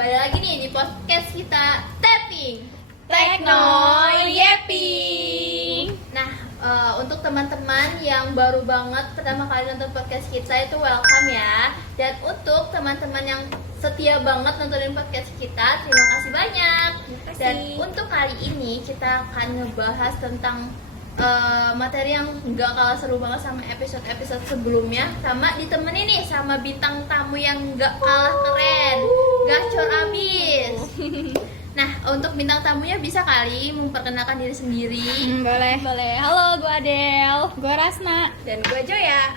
kembali lagi nih di podcast kita Tapping Tekno Yepi. Nah, untuk teman-teman yang baru banget pertama kali nonton podcast kita itu welcome ya. Dan untuk teman-teman yang setia banget nontonin podcast kita, terima kasih banyak. Dan untuk kali ini kita akan ngebahas tentang materi yang gak kalah seru banget sama episode-episode sebelumnya, sama ditemenin nih sama bintang tamu yang gak kalah keren, gacor abis. Nah, untuk bintang tamunya bisa kali memperkenalkan diri sendiri. Boleh. Halo, gue Adel, gue Rasna, dan gue Joya.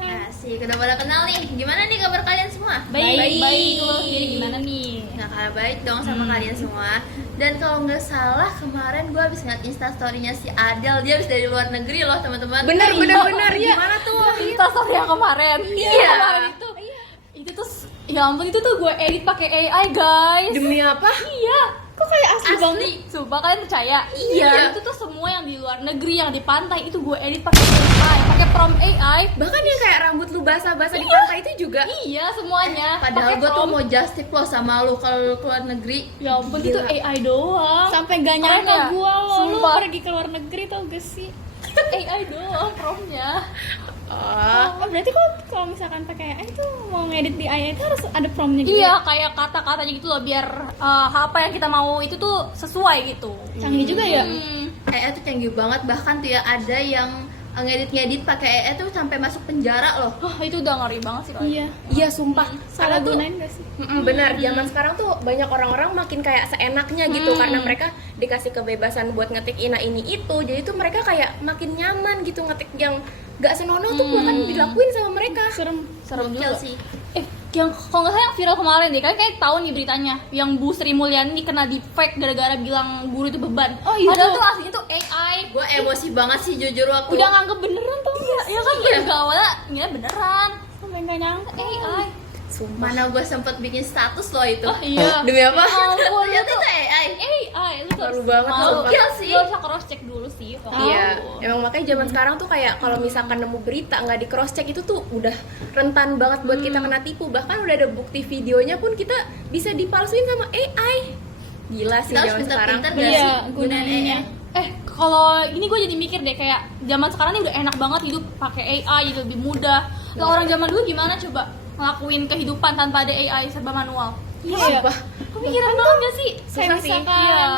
Asik, udah pada kenal nih. Gimana nih kabar kalian semua? Baik. Lo sendiri gimana nih? Nggak kalah baik dong sama kalian semua. Dan kalau nggak salah kemarin gue habis ngeliat instastorynya si Adel. Dia habis dari luar negeri loh teman-teman. Bener. Iya. Gimana tuh? Instastory yang kemarin. Iya. Kemarin itu tuh, ya ampun, itu tuh gue edit pakai AI guys. Demi apa? Iya. Kok kayak asli Asli. banget? Sumpah, kalian percaya? Iya. Itu tuh semua yang di luar negeri, yang di pantai itu gue edit pakai AI, pakai prompt AI. Bahkan yang kayak rambut lu basah-basah di pantai itu juga. Iya, semuanya. Padahal Pakai gue tuh prompt. mau just tip lo sama lu kalau ke luar negeri. Ya ampun, itu Gila. AI doang. Sampai gak Keren nyangka ya? gua lo Sumpah. pergi ke luar negeri tau gak sih? AI doang promptnya. Oh, Berarti kalau misalkan pakai AI itu mau ngedit di AI itu harus ada promptnya gitu. Iya, ya? kayak kata-katanya gitu loh, biar apa yang kita mau itu tuh sesuai gitu. Canggih juga ya. AI tuh canggih banget, bahkan tuh ya ada yang ngedit pakai AI tuh sampai masuk penjara loh. Oh, itu udah ngeri banget sih kalau Iya. iya sumpah. Salah Karena tuh gunain gak sih? benar, zaman sekarang tuh banyak orang-orang makin kayak seenaknya gitu karena mereka dikasih kebebasan buat ngetik ini itu. Jadi tuh mereka kayak makin nyaman gitu ngetik yang gak senonoh tuh bahkan dilakuin sama mereka. Serem. serem Gokil juga sih. yang kalau nggak salah yang viral kemarin deh, kalian kayak tahu nih beritanya, yang Bu Sri Mulyani kena di fake gara-gara bilang guru itu beban. Oh, iya Padahal tuh. tuh aslinya tuh AI. Gue emosi banget sih jujur waktu. Udah nganggep beneran tuh nggak? Ya kan, Iya. juga awalnya ngira beneran. Sampai gak nyangka. AI. Sumpah. Mana gue sempet bikin status loh itu. Oh iya. Demi apa? Ya ampun, Ternyata itu AI. AI, lu tuh Baru banget, mau. gokil sih. Lu harus cross check dulu sih. Iya, emang makanya zaman sekarang tuh kayak kalau misalkan nemu berita nggak di cross check itu tuh udah rentan banget buat kita kena tipu. Bahkan udah ada bukti videonya pun kita bisa dipalsuin sama AI. Gila sih Kita harus zaman sekarang. pintar-pintar gak Iya, sih gunain gunainnya. AI? Kalau ini gue jadi mikir deh, kayak zaman sekarang nih udah enak banget hidup pakai AI, jadi lebih mudah. Lah orang zaman dulu gimana coba ngelakuin kehidupan tanpa ada AI, serba manual? Iya. Sumpah. Kepikiran banget gak sih? Kayak Susah sih. misalkan Iya.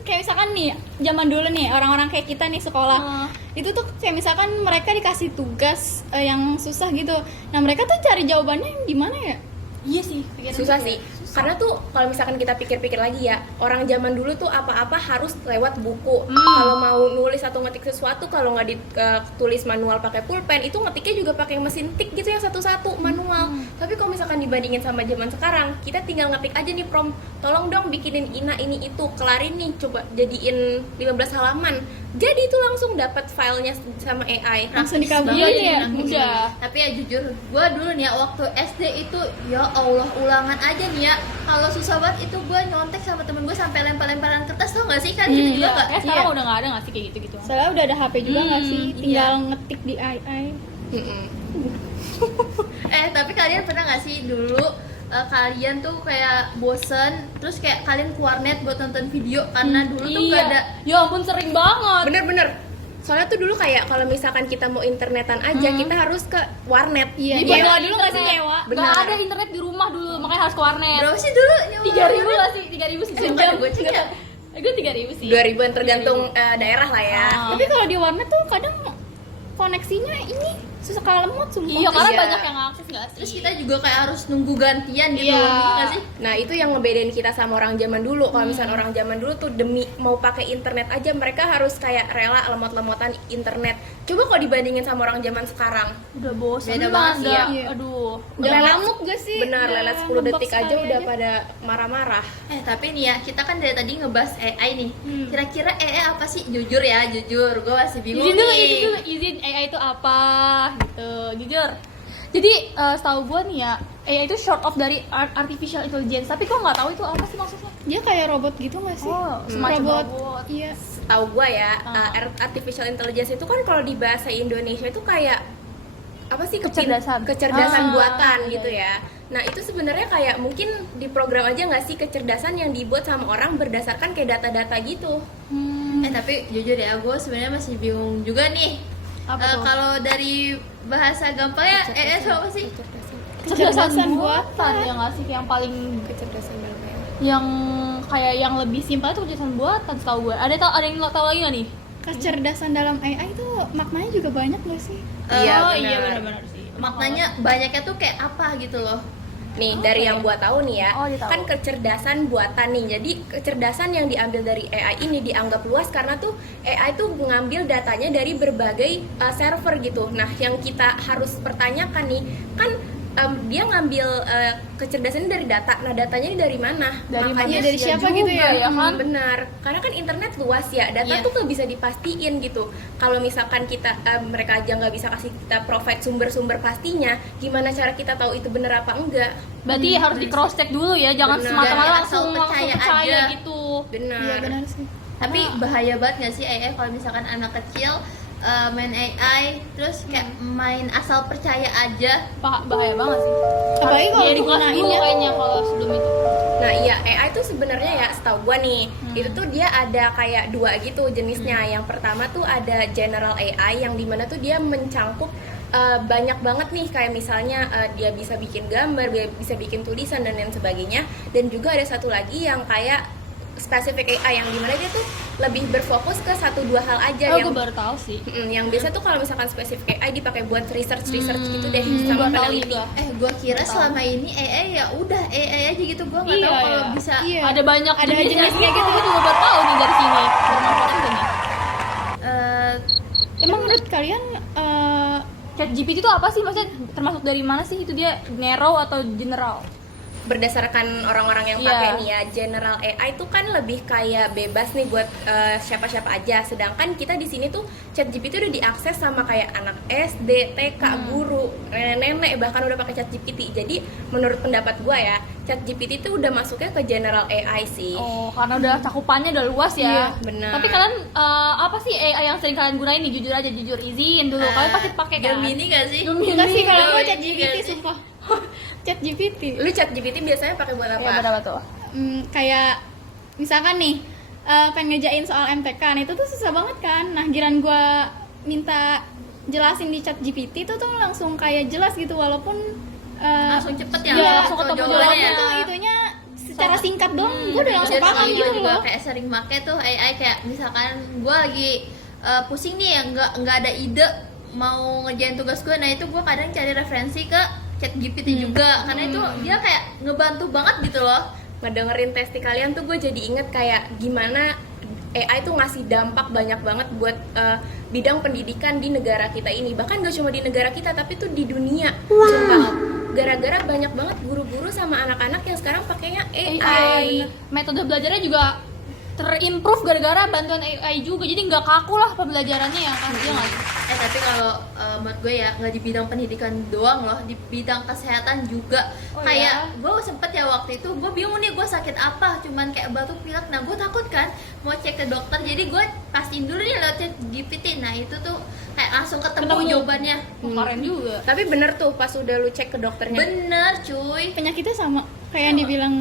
kayak misalkan nih zaman dulu nih orang-orang kayak kita nih sekolah itu tuh kayak misalkan mereka dikasih tugas yang susah gitu. Nah mereka tuh cari jawabannya gimana ya? Iya sih, pikiran Susah gue. sih. Karena tuh kalau misalkan kita pikir-pikir lagi ya, orang zaman dulu tuh apa-apa harus lewat buku. Kalau mau nulis atau ngetik sesuatu, kalau nggak ditulis manual pakai pulpen, itu ngetiknya juga pakai mesin tik gitu yang satu-satu manual. Tapi kalau misalkan dibandingin sama zaman sekarang, kita tinggal ngetik aja nih prompt, tolong dong bikinin ini itu, kelarin nih, coba jadiin 15 halaman. Jadi itu langsung dapat filenya sama AI. Langsung Praktis dikabulin banget ya? anaknya. Udah. Tapi ya jujur, gue dulu nih ya waktu SD itu ya Allah ulangan aja nih ya. Kalau susah banget itu gue nyontek sama temen gue sampai lempar-lemparan kertas, tau gak sih kan gitu juga Iya, gak? kayak sekarang Iya. udah gak ada gak sih kayak gitu-gitu? Soalnya udah ada HP juga nggak sih? iya. Tinggal ngetik di AI. Tapi kalian pernah gak sih dulu kalian tuh kayak bosen terus kayak kalian ke warnet buat nonton video karena dulu tuh gak ada. Ya ampun, sering banget. Bener-bener. Soalnya tuh dulu kayak kalau misalkan kita mau internetan aja, kita harus ke warnet. Iya, Jadi nyewa banyak dulu nggak sih internet. nyewa? Bener. Gak ada internet di rumah dulu, makanya harus ke warnet. Berapa sih dulu? nyewa 3.000 warnet? gak sih? 3.000 sih Bukan sejam. gue cek ya. Gue 3.000 sih. 2000-an tergantung daerah lah ya. Ah. Tapi kalau di warnet tuh kadang koneksinya ini suka lemot sumpah. Iya, karena Iya. banyak yang akses gak sih? Terus kita juga kayak harus nunggu gantian gitu Iya. loh, iya gak sih? Nah itu yang ngebedain kita sama orang zaman dulu. Kalau misalnya orang zaman dulu tuh demi mau pakai internet aja mereka harus kayak rela lemot-lemotan internet. Coba kalau dibandingin sama orang zaman sekarang, Udah bosan. Beda banget sih, ya. Iya. Aduh. Udah lelet- ngamuk gak sih? benar Udah lelet 10 ngebox detik aja sekali udah pada marah-marah. Tapi nih ya, kita kan dari tadi ngebahas AI nih. Kira-kira AI apa sih? Jujur ya, jujur. Gue masih bingung Izin dulu, nih. izin AI itu apa gitu, jujur. Jadi setahu gue nih ya, AI itu short of dari artificial intelligence. Tapi gue nggak tahu itu apa sih maksudnya. Dia kayak robot gitu gak sih? Oh, semacam robot. Iya. Tahu gua ya, artificial intelligence itu kan kalau di bahasa Indonesia itu kayak apa sih Kecerdasan. buatan Iya, gitu ya. Nah itu sebenarnya kayak mungkin di program aja nggak sih kecerdasan yang dibuat sama orang berdasarkan kayak data-data gitu. Tapi jujur ya, gue sebenarnya masih bingung juga nih. Apa tuh? Kalau dari bahasa gampangnya, apa sih? Kecerdasan buatan ya nggak sih yang paling Kecerdasan dalam AI. yang kayak yang lebih simpel itu kecerdasan buatan setahu gue. Ada yang lo tahu lagi nggak nih? Kecerdasan dalam AI itu maknanya juga banyak gak sih? Iya, Iya benar. benar-benar sih. Maknanya banyaknya tuh kayak apa gitu loh. Nih dari yang gua tahu nih ya, Oh, dia tahu. kan kecerdasan buatan nih. Jadi kecerdasan yang diambil dari AI ini dianggap luas karena tuh AI tuh mengambil datanya dari berbagai server gitu. Nah, yang kita harus pertanyakan nih, kan dia ngambil kecerdasan dari data. Nah, datanya ini dari mana? Dari Makanya manusia dari siapa juga gitu ya? kan? Benar, karena kan internet luas ya, data Iya. tuh nggak bisa dipastiin gitu. Kalau misalkan kita mereka aja nggak bisa kasih kita provide sumber-sumber pastinya, gimana cara kita tahu itu benar apa enggak? Berarti harus di cross check dulu ya, jangan Benar. semata-mata Jangan langsung asal percaya percaya aja. gitu. Benar. Iya benar sih. Tapi bahaya banget gak sih AI kalau misalkan anak kecil main AI terus kayak main asal percaya aja. Bahaya banget sih. Apalagi kalau Dia di kelas digunain dulu ya. kayaknya kalau sebelum itu. Nah iya, AI tuh sebenarnya ya setahu gua nih, itu tuh dia ada kayak dua gitu jenisnya. Yang pertama tuh ada general AI yang dimana tuh dia mencangkup banyak banget nih, kayak misalnya dia bisa bikin gambar, dia bisa bikin tulisan dan lain sebagainya. Dan juga ada satu lagi yang kayak specific AI yang dimana dia tuh lebih berfokus ke 1-2 hal aja. Oh, yang gue baru tahu sih. yang biasa tuh kalau misalkan specific AI dipakai buat research gitu deh baru sama tahu peneliti. juga. Gue kira selama ini AI ya udah AI aja gitu. Gue nggak Iya, tahu kalau iya. bisa. Iya. Ada banyak Ada jenisnya jenisnya gitu. Gue juga baru tahu nih dari sini. Bermanfaat juga nih. eh, Emang menurut kalian Chat GPT itu apa sih? Maksudnya termasuk dari mana sih? Itu dia narrow atau general? Berdasarkan orang-orang yang Iya. pakai nih ya, general AI itu kan lebih kayak bebas nih buat siapa-siapa aja. Sedangkan kita di sini tuh ChatGPT udah diakses sama kayak anak SD, TK, guru, nenek bahkan udah pakai ChatGPT. Jadi menurut pendapat gua ya, ChatGPT itu udah masuknya ke general AI sih. Oh, karena udah cakupannya udah luas ya. Iya, benar. Tapi kalian apa sih AI yang sering kalian gunain nih? Jujur aja, jujur izin dulu. Kalian pasti pakai kan? Gemini gak sih? enggak sih kalau gue Gemini ChatGPT nggak sih? sumpah. ChatGPT. Lu ChatGPT biasanya pakai buat apa? Iya, berapa tuh? Kayak misalkan nih pengen ngejain soal MTK, nah itu tuh susah banget kan. Nah, giran gue minta jelasin di ChatGPT itu tuh langsung kayak jelas gitu walaupun Langsung cepet ya. Iya, langsung ketemu jawabannya jawabannya. ya. tuh itunya secara singkat dong, gue udah langsung Jujur paham sih, gitu gue juga loh. kayak sering make tuh AI kayak misalkan gue lagi pusing nih yang nggak ada ide mau ngerjain tugas gue, nah itu gue kadang cari referensi ke ChatGPT juga karena itu dia kayak ngebantu banget gitu loh. Ngedengerin testi kalian tuh gue jadi inget kayak gimana AI tuh ngasih dampak banyak banget buat bidang pendidikan di negara kita ini. Bahkan gak cuma di negara kita tapi tuh di dunia. Sumpah. Gara-gara banyak banget guru-guru sama anak-anak yang sekarang pakainya AI. Metode belajarnya juga terimprove gara-gara bantuan AI juga. Jadi nggak kaku lah pembelajarannya ya kan? Iya nggak sih? Tapi kalau menurut gue ya nggak di bidang pendidikan doang loh, di bidang kesehatan juga. Oh, Kayak gue sempet ya waktu itu gue bingung nih gue sakit apa, cuman kayak batuk pilek. Nah gue takut kan mau cek ke dokter, jadi gue pastiin dulu nih lewat GPT. Nah itu tuh kayak langsung ketemu jawabannya. Keren juga. Tapi bener tuh pas udah lu cek ke dokternya. Bener cuy. Penyakitnya sama kayak yang dibilang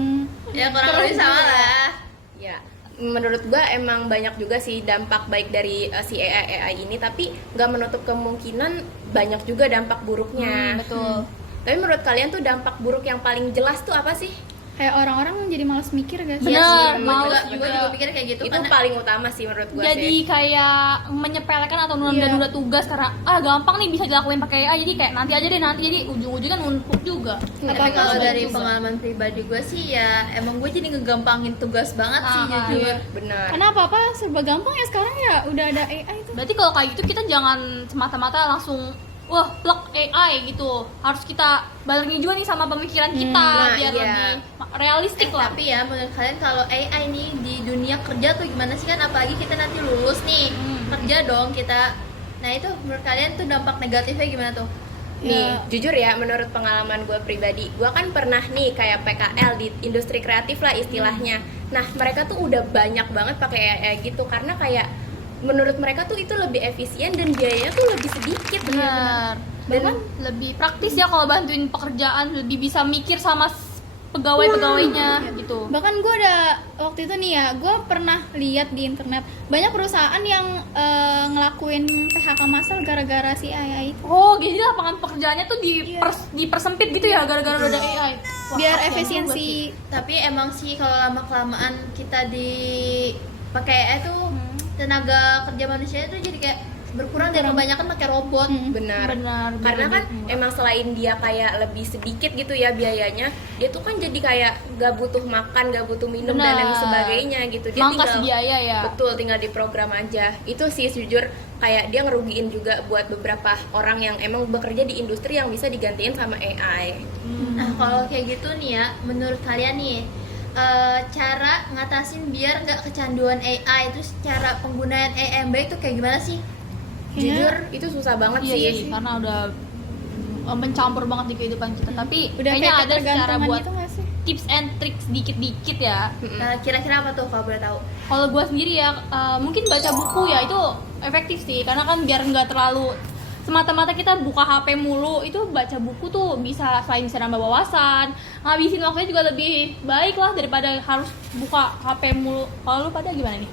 Ya kurang lebih sama lah. Ya, menurut gua emang banyak juga sih dampak baik dari si AI ini, tapi nggak menutup kemungkinan banyak juga dampak buruknya. Betul. Tapi menurut kalian tuh dampak buruk yang paling jelas tuh apa sih? kayak orang-orang jadi malas mikir gak sih? Bener, Iya sih, males gue juga. juga pikir kayak gitu Itu karena paling utama sih menurut gua Jadi sih. kayak menyepelekan atau nunda-nunda tugas karena gampang nih bisa dilakuin pakai AI, jadi kayak nanti aja deh nanti, jadi ujung-ujungnya numpuk juga. tapi Apa-apa kalau juga. dari pengalaman pribadi gue sih ya emang gue jadi ngegampangin tugas banget sih jujur. Iya. Benar. Karena apa-apa serba gampang ya sekarang ya, udah ada AI tuh. Berarti kalau kayak gitu kita jangan semata-mata langsung wah plug AI gitu, harus kita balikin juga nih sama pemikiran kita Nah, biar iya. lebih realistik lah. Tapi ya menurut kalian kalau AI nih di dunia kerja tuh gimana sih, kan apalagi kita nanti lulus nih kerja dong kita. Nah itu menurut kalian tuh dampak negatifnya gimana tuh? Nih, jujur ya, menurut pengalaman gue pribadi, gue kan pernah nih kayak PKL di industri kreatif lah istilahnya. Nah, mereka tuh udah banyak banget pakai AI gitu karena kayak menurut mereka tuh itu lebih efisien dan biayanya tuh lebih sedikit. Benar. Dan lebih praktis ya kalau bantuin pekerjaan, lebih bisa mikir sama pegawai-pegawainya gitu. Bahkan gue ada waktu itu nih ya, gue pernah lihat di internet banyak perusahaan yang ngelakuin PHK massal gara-gara si AI itu. Oh, jadi lapangan pekerjaannya tuh dipersempit gitu ya gara-gara ada AI. Wah, Biar kasihan efisiensi. Tapi emang sih kalau lama kelamaan kita dipakai AI tuh tenaga kerja manusia itu jadi kayak berkurang dan kebanyakan pakai robot. Benar. Karena kan emang selain dia kayak lebih sedikit gitu ya biayanya, dia tuh kan jadi kayak gak butuh makan, gak butuh minum dan lain sebagainya gitu. Dia Mangkas biaya ya. Betul, tinggal diprogram aja. Itu sih jujur kayak dia ngerugiin juga buat beberapa orang yang emang bekerja di industri yang bisa digantiin sama AI. Nah kalau kayak gitu nih ya, menurut kalian nih cara ngatasin biar nggak kecanduan AI, terus cara penggunaan AI yang baik tuh kayak gimana sih? Jujur itu susah banget Iya sih. karena udah mencampur banget di kehidupan kita. Tapi Udah kayaknya kayak ada cara ketergantungan buat gitu nggak sih? tips and tricks dikit-dikit ya. Kira-kira apa tuh kalau boleh tahu? Kalau gue sendiri ya mungkin baca buku ya itu efektif sih, karena kan biar nggak terlalu semata-mata kita buka HP mulu. Itu baca buku tuh bisa selain bisa nambah wawasan, ngabisin waktunya juga lebih baik lah daripada harus buka HP mulu. Kalau lu pada gimana nih?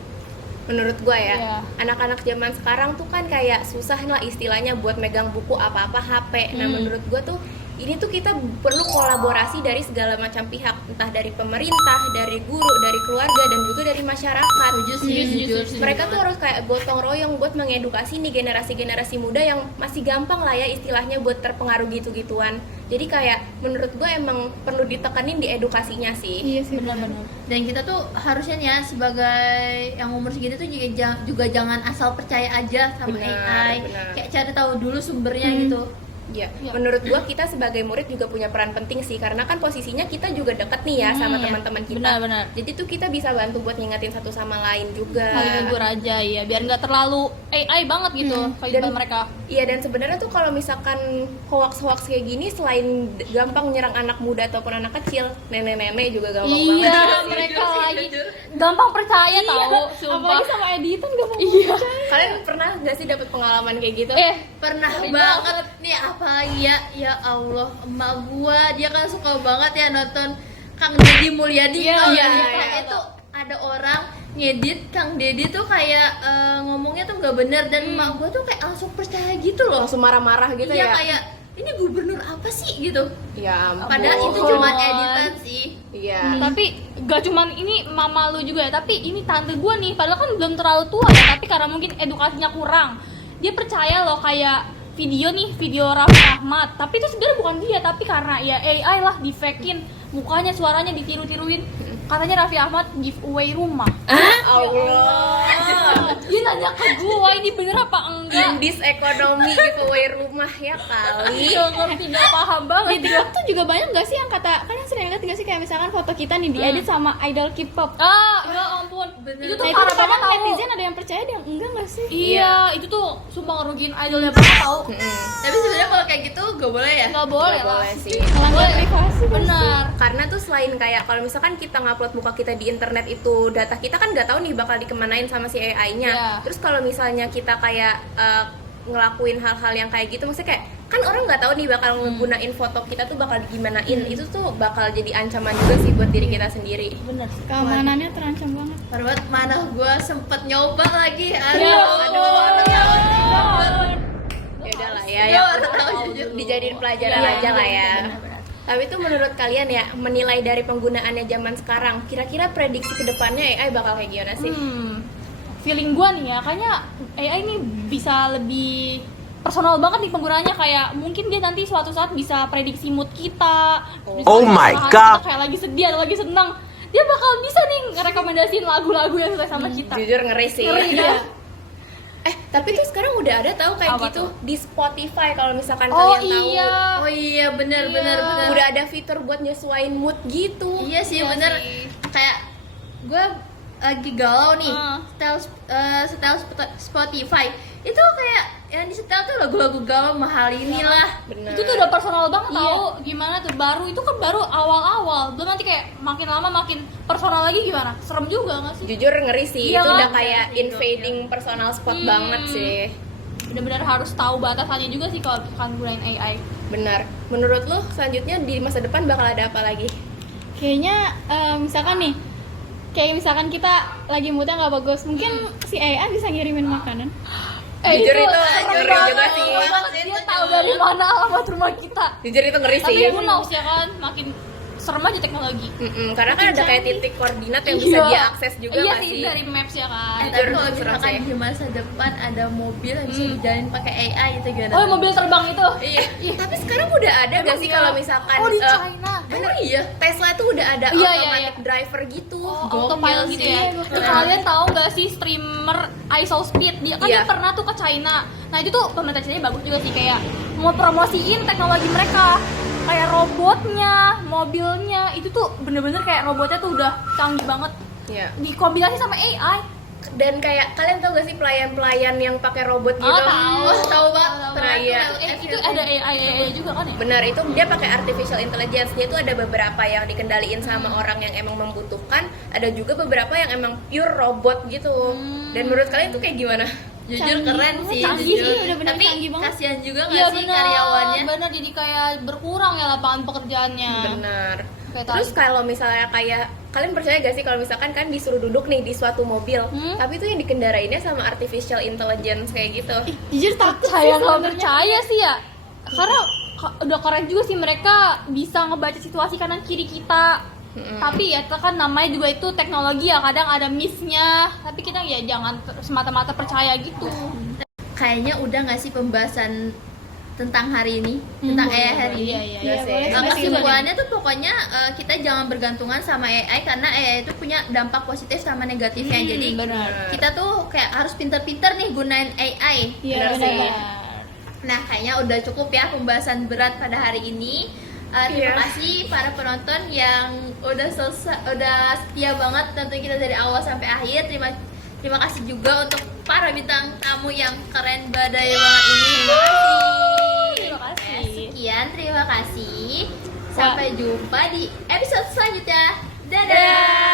Menurut gue ya, Iya. anak-anak zaman sekarang tuh kan kayak susah lah istilahnya buat megang buku apa-apa HP. Nah menurut gue tuh ini tuh kita perlu kolaborasi dari segala macam pihak, entah dari pemerintah, dari guru, dari keluarga, dan juga dari masyarakat. Setuju. Mereka tuh harus kayak gotong royong buat mengedukasi nih generasi-generasi muda yang masih gampang lah ya istilahnya buat terpengaruh gitu-gituan. Jadi kayak menurut gue emang perlu ditekanin di edukasinya sih. Iya sih. Benar-benar. Dan kita tuh harusnya nih ya sebagai yang umur segitu tuh juga jangan asal percaya aja sama Benar, AI. benar. Kayak cari tahu dulu sumbernya gitu. Ya, Ya. menurut gua kita sebagai murid juga punya peran penting sih, karena kan posisinya kita juga deket nih ya sama teman-teman kita. Benar-benar. Jadi tuh kita bisa bantu buat ngingetin satu sama lain juga. Saling hibur aja ya, biar nggak terlalu AI banget gitu kehidupan Dan- mereka. Iya, dan sebenarnya tuh kalau misalkan hoax-hoax kayak gini selain gampang nyerang anak muda ataupun anak kecil, nenek-nenek juga gampang Iya, banget. mereka lagi gampang percaya tahu, sumpah. Apalagi sama editan gak mau. Iya. Kalian pernah gak sih dapet pengalaman kayak gitu? Pernah Sering banget nih, apalagi ya Allah, emak gua dia kan suka banget ya nonton Kang Deddy Mulyadi. Iya, Tau iya, nggak sih? iya. Kayak itu ada orang ngedit Kang Deddy tuh kayak ngomongnya tuh nggak bener, dan emak gua tuh kayak langsung percaya gitu loh. Langsung marah-marah gitu Iya, ya? kayak ini gubernur apa sih gitu, Ya ampun. padahal itu cuma editan sih. Iya. Tapi gak cuman ini mama lu juga ya, tapi ini tante gue nih, padahal kan belum terlalu tua ya, tapi karena mungkin edukasinya kurang, dia percaya loh kayak video Raffi Ahmad, tapi itu sebenarnya bukan dia, tapi karena ya AI lah di-fakein mukanya, suaranya ditiru-tiruin, katanya Raffi Ahmad giveaway rumah. Allah. Dia nanya ke gue, ini bener apa enggak? Indis ekonomi giveaway rumah ya kali. Gak ngerti, gak paham banget. Di TikTok tuh juga banyak gak sih yang kata, kalian sering lihat gak sih kayak misalkan foto kita nih diedit sama idol K-pop. Ya ampun, Bener. itu Nah tuh itu parah kadang banget tau. netizen ada yang percaya ada yang enggak gak sih? Iya, itu tuh sumpah ngerugiin idolnya banget tau. Tapi sebenarnya kalau kayak gitu gak boleh ya. Gak boleh Nggak lah. boleh sih. Melanggar privasi. Benar. Karena tuh selain kayak kalau misalkan kita ngupload muka kita di internet itu data kita kan nggak tahu nih bakal dikemanain sama si AI-nya. Iya. Terus kalau misalnya kita kayak ngelakuin hal-hal yang kayak gitu, maksudnya kayak kan orang nggak tahu nih bakal ngegunain foto kita tuh bakal digimanain. Itu tuh bakal jadi ancaman juga sih buat diri kita sendiri. Bener sih. Keamanannya terancam banget. Parah banget, mana gue sempet nyoba lagi. Ya Ya udahlah ya, yang dijadiin pelajaran Iya, aja lah ya. benar-benar. Tapi itu menurut kalian ya, menilai dari penggunaannya zaman sekarang, kira-kira prediksi kedepannya AI bakal kayak gimana sih? Feeling gua nih ya, kayaknya AI ini bisa lebih personal banget nih penggunanya, kayak mungkin dia nanti suatu saat bisa prediksi mood kita. Bisa Oh my kita God. kayak lagi sedih atau lagi senang. Dia bakal bisa nih ngerekomendasiin lagu-lagu yang sesuai sama kita. Jujur ngeri sih. Ngeri ya. Tapi tuh sekarang udah ada tahu kayak Apa gitu tuh? di Spotify kalau misalkan Oh kalian tahu. iya. Oh iya, bener. Udah ada fitur buat nyesuaiin mood gitu. Iya sih, Iya bener. sih. Kayak gue lagi galau nih, Ah. setel Spotify itu kayak yang disetel tuh lagu-lagu galau mahal inilah. Bener. Itu tuh udah personal banget Iya. tau. Gimana tuh, baru itu kan baru awal-awal, belum nanti kayak makin lama makin personal lagi, gimana? Serem juga gak sih? Jujur ngeri sih. Iya Itu kan? udah kayak invading personal spot banget sih. benar-benar harus tahu batasannya juga sih kalau misalkan gunain AI. Benar. Menurut lu selanjutnya di masa depan bakal ada apa lagi? Kayaknya misalkan nih, kayak misalkan kita lagi moodnya nggak bagus, mungkin si AI bisa ngirimin makanan. Jujur itu serem ngeri banget, juga sih. serem banget. Dia tahu dari mana alamat rumah kita. Jujur itu ngeri sih. Tapi who knows ya kan, makin serem aja teknologi. Karena kan ada kayak titik koordinat yang bisa Iya. dia akses juga iya nggak sih sih? dari maps ya kan. Tapi Jujur, kalau serem misalkan sih. di masa depan ada mobil yang bisa dijalin pakai AI itu gimana? Oh mobil terbang itu. Iya. Tapi sekarang udah ada nggak sih iya? kalau misalkan Oh, di China. Bener iya. Tesla tuh udah ada Iya, automatic iya. driver gitu. Oh, Gokil autopilot gitu sih. ya. Terus kalian tahu nggak sih streamer ISOSpeed? Dia kan Iya. dia pernah tuh ke China. Nah, itu tuh pemerintah China bagus juga sih kayak mau promosiin teknologi mereka. Kayak robotnya, mobilnya, itu tuh bener-bener kayak robotnya tuh udah canggih banget. Iya. Dikombinasi sama AI. Dan kayak kalian tahu gak sih pelayan-pelayan yang pakai robot gitu? tahu. Oh, tahu banget. Nah, iya. Itu ada AI juga kan ya? Benar, itu dia pakai artificial intelligence. Dia tuh ada beberapa yang dikendaliin sama orang yang emang membutuhkan, ada juga beberapa yang emang pure robot gitu. Dan menurut kalian tuh kayak gimana? Jujur Canggih keren banget, sih. canggih jujur. sih, udah bener Tapi canggih banget. kasihan juga Iya nggak sih benar, karyawannya? benar jadi kayak berkurang ya lapangan pekerjaannya. Benar. Kayak Terus tadi. kalau misalnya kayak kalian percaya gak sih kalau misalkan kan disuruh duduk nih di suatu mobil, tapi itu yang dikendarainnya sama artificial intelligence kayak gitu. Jujur takut Percaya sih nggak sebenarnya. percaya sih ya, karena udah keren juga sih mereka bisa ngebaca situasi kanan kiri kita. Tapi ya itu kan namanya juga itu teknologi ya, kadang ada miss-nya, tapi kita ya jangan semata-mata percaya gitu. Kayaknya udah nggak sih pembahasan tentang hari ini, tentang AI hari ini? Iya. Iya sih. boleh. Kesimpulannya tuh pokoknya kita jangan bergantungan sama AI karena AI itu punya dampak positif sama negatifnya. Jadi benar. kita tuh kayak harus pinter-pinter nih gunain AI. Iya, Benar benar. sih. Nah, kayaknya udah cukup ya pembahasan berat pada hari ini. Terima Iya. kasih para penonton yang udah setia banget nonton kita dari awal sampai akhir. Terima kasih juga untuk para bintang tamu yang keren badai banget ini. Terima kasih. Sekian, terima kasih. Sampai jumpa di episode selanjutnya. Dadah.